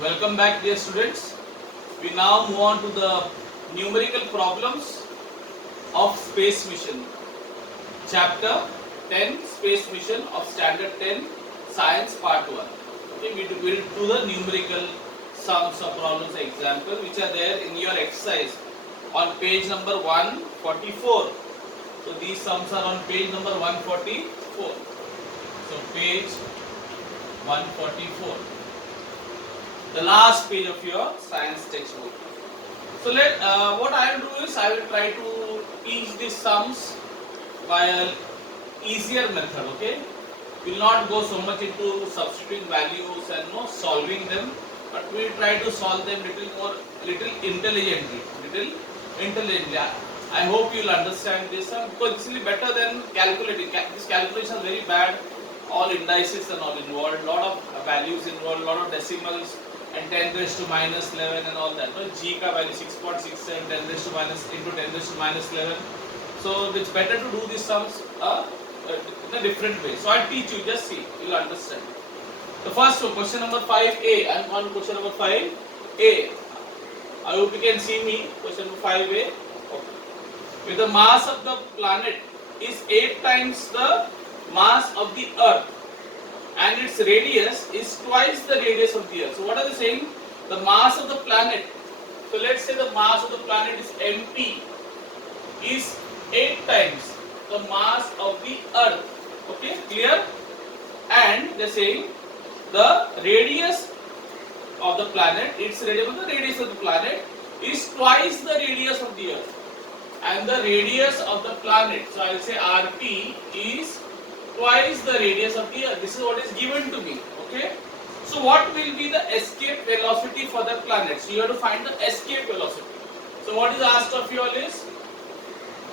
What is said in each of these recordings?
Welcome back, dear students. We now move on to the numerical problems of space mission. Chapter 10, space mission of standard 10 science part 1. Okay, we will do the numerical sums of problems example which are there in your exercise on page number 144. So these sums are on page number 144. So page 144. The last page of your science textbook. So what I will do is I will try to teach these sums by an easier method. Okay, we will not go so much into substituting values and solving them, but we will try to solve them little intelligently. I hope you will understand this because this will be better than calculating. This calculation is very bad. All indices and all involved, lot of values involved, lot of decimals. And 10 raised to minus 11 and all that. No? G ka value 6.67, 10 raised to minus into 10 raised to minus 11. So it's better to do these sums in a different way. So I'll teach you, just see, you'll understand. The first one, question number 5a. I'm on question number 5a. I hope you can see me. Question number 5a. Okay. With the mass of the planet is 8 times the mass of the Earth, and its radius is twice the radius of the Earth. So what are they saying? The mass of the planet. So let's say the mass of the planet is MP is 8 times the mass of the Earth. Okay, clear? And they are saying the radius of the planet, its radius, the radius of the planet is twice the radius of the Earth. And the radius of the planet, so I will say RP is twice the radius of the Earth. This is what is given to me. Okay. So what will be the escape velocity for that planet? So you have to find the escape velocity. So what is asked of you all is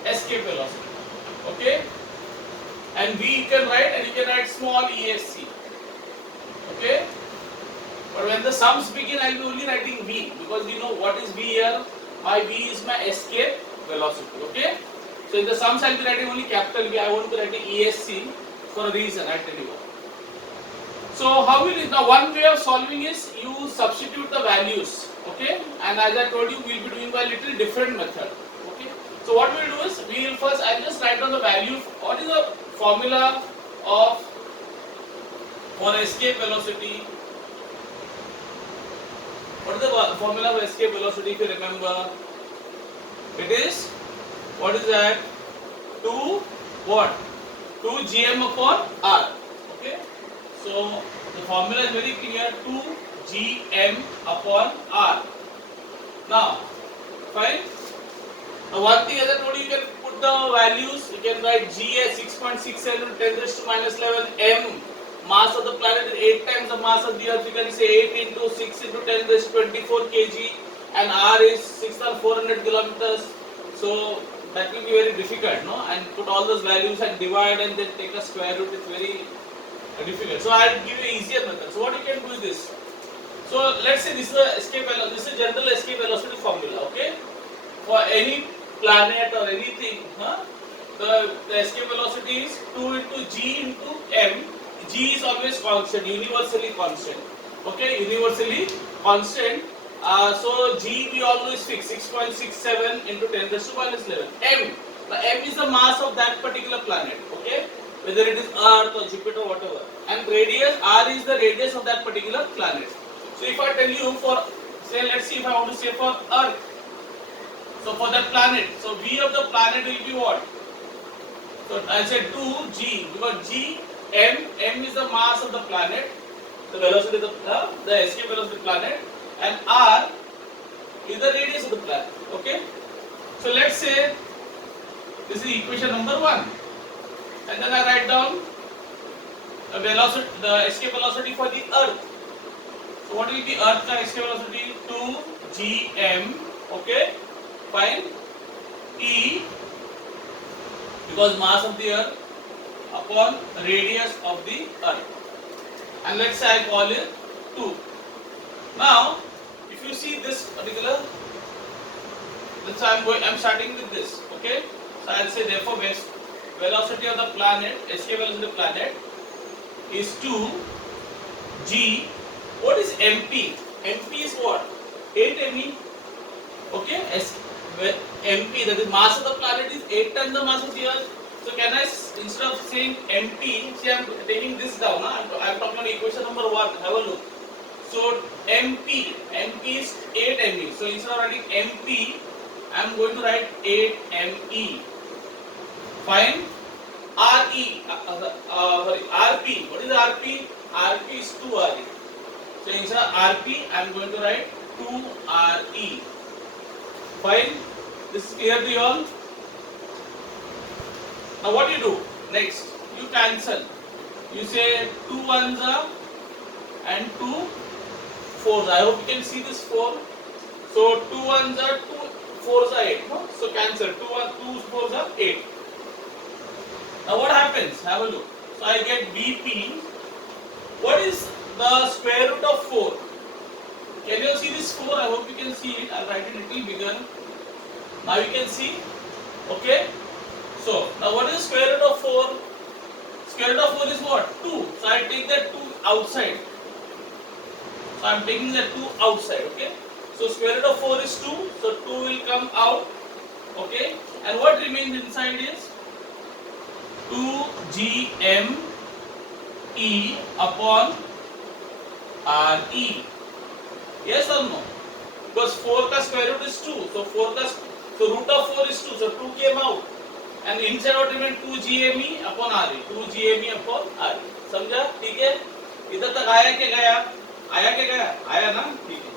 escape velocity. Okay. And V you can write, and you can write small ESC. Okay. But when the sums begin, I will be only writing V, because you know what is V here. My V is my escape velocity. Okay. So in the sums I will be writing only capital V. I won't be writing ESC. For a reason, I tell you. So how will it, now one way of solving is you substitute the values, okay, and as I told you we will be doing by a little different method. Okay, so what we will do is we will first, I'll just write down the value. What is the formula of for escape velocity? What is the formula of escape velocity, if you remember? It is, what is that? 2 what? 2 gm upon r. Okay, so the formula is very clear, 2 gm upon r. Now fine. Now one thing, as I told you, you can put the values. You can write G as 6.67 10 raised to minus 11, m mass of the planet is 8 times the mass of the Earth. You can say 8 into 6 into 10 raised to 24 kg, and r is 6,400 kilometers. So that will be very difficult, no? And put all those values and divide and then take a square root. It's very difficult. So I will give you an easier method. So what you can do is this. So let's say this is the escape velocity. This is general escape velocity formula. Okay, for any planet or anything, the escape velocity is 2 into g into m. G is always constant, universally constant. Okay, universally constant. So G we all know is fixed, 6.67 into 10 raised to minus 11. M, the M is the mass of that particular planet. Okay, whether it is Earth or Jupiter or whatever. And radius, R is the radius of that particular planet. So if I tell you for, say, let's see if I want to say for Earth. So for that planet, so V of the planet will be what? So I said 2G, because G, M is the mass of the planet, the velocity of the escape velocity of the planet. And r is the radius of the planet. Okay, so let's say this is equation number 1, and then I write down the velocity, the escape velocity for the Earth. So what will be Earth's escape velocity? 2 gm. Okay, fine. E, because mass of the Earth, upon radius of the Earth, and let's say I call it 2. Now, if you see this particular, let's say I'm starting with this. Okay, so I'll say therefore velocity of the planet, escape velocity of the planet is 2 g. What is MP? MP 8 ME. Okay, MP, that is mass of the planet, is 8 times the mass of the Earth. So can I, instead of saying MP, see I am taking this down. I am talking about equation number 1. Have a look. So MP is 8 ME. So instead of writing MP, I am going to write 8 ME. Fine. RE, sorry, RP. What is RP? RP is 2 RE. So instead of RP, I am going to write 2 RE. Fine. This is clear to you all. Now what you do? Next, you cancel. You say 2 ones are and 2 4s. I hope you can see this 4. So 2 ones are 2 4s are 8. No? So cancel. 2 4s are 8. Now what happens? Have a look. So I get BP. What is the square root of 4? Can you see this 4? I hope you can see it. I'll write it a little bigger. Now you can see. Okay. So now what is the square root of 4? Square root of 4 is what? 2. So I take that 2 outside. So I am taking that 2 outside. Okay. So square root of 4 is 2. So 2 will come out. Okay. And what remains inside is 2GME upon RE. Yes or no? Because 4 ka square root is 2. So root of 4 is 2. So 2 came out. And inside what remains 2GME upon RE. 2GME upon RE. समझा? ठीक है? इधर तक आया क्या गया? आया क्या गया? आया ना? ठीक है.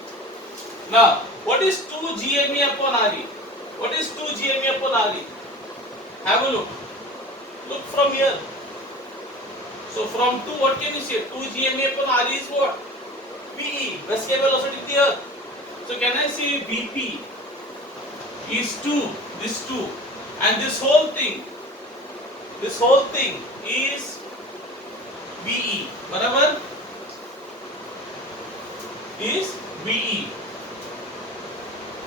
Now, what is 2GME upon RE? What is 2GME upon RE? Have a look. Look from here. So from 2, what can you say? 2GME upon RE is what? PE, escape velocity of the Earth. So can I say BP is 2, this 2, and this whole thing is BE. Barabar? Is BE.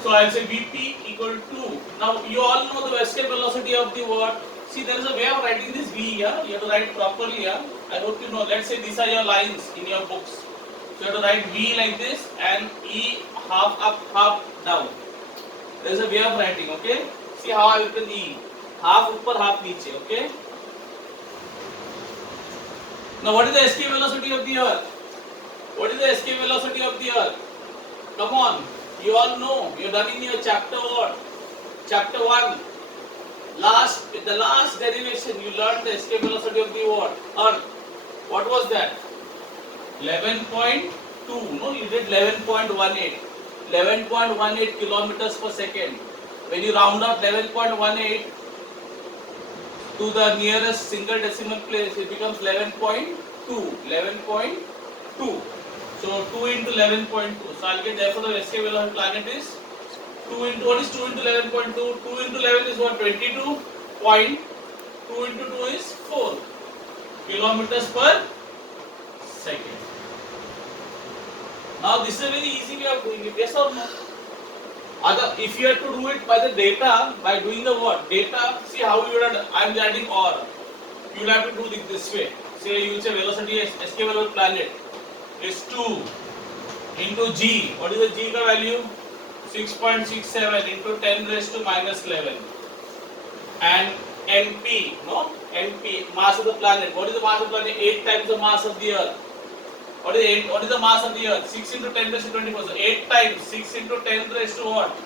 So I'll say BP equal to, now you all know the escape velocity of the what? See, there is a way of writing this V here. You have to write properly here. I hope you know. Let's say these are your lines in your books. So you have to write V like this and E half up, half down. There is a way of writing. Okay. See how I written E. Half upper, half niche. Okay. Now, what is the escape velocity of the Earth? What is the escape velocity of the Earth? Come on. You all know. You have done in your chapter what? Chapter 1. The last derivation you learned the escape velocity of the what? Earth. What was that? 11.2. No, you did 11.18. 11.18 kilometers per second. When you round up 11.18 to the nearest single decimal place, it becomes 11.2. 11.2. So 2 into 11.2. So I'll get therefore the escape velocity of the planet is 2 into, what is 2 into 11.2? 2 into 11 is what? 22. Point. 2 into 2 is 4 kilometers per second. Now this is a very easy way of doing it. Yes or no? If you have to do it by the data, by doing the what? Data, see how you would have, I am adding or. You will have to do it this way. Say you say velocity, escape velocity of planet is 2 into G. What is the G ka value? 6.67 into 10 raised to minus 11. And NP, no? NP, mass of the planet. What is the mass of the planet? 8 times the mass of the Earth. What is the mass of the Earth? 6 into 10 raised to 24. So 8 times 6 into 10 raised to what?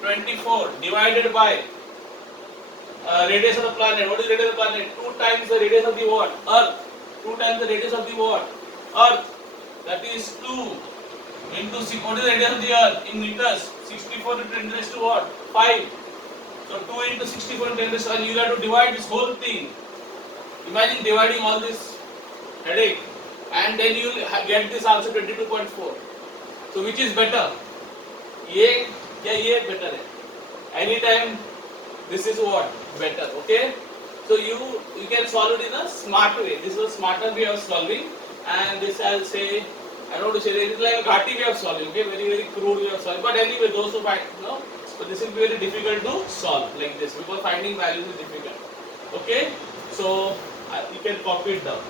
24 divided by radius of the planet. What is the radius of the planet? 2 times the radius of the what? Earth. 2 times the radius of the what? Earth. That is 2 into 6. What is the radius of the Earth in meters? 64 to 10 raised to what? 5. So 2 into 64 to 10 raised to 5. You have to divide this whole thing. Imagine dividing all this headache. And then you will get this answer 22.4. So which is better? ये या ये better है? Anytime this is what? Better. Okay? So you can solve it in a smart way. This is a smarter way of solving. And this I'll say, I don't want to say it is like a ghati way of solving. Okay? Very, very crude way of solving. But anyway, those who find, no? So this will be very difficult to solve like this because finding values is difficult. Okay? So you can copy it down.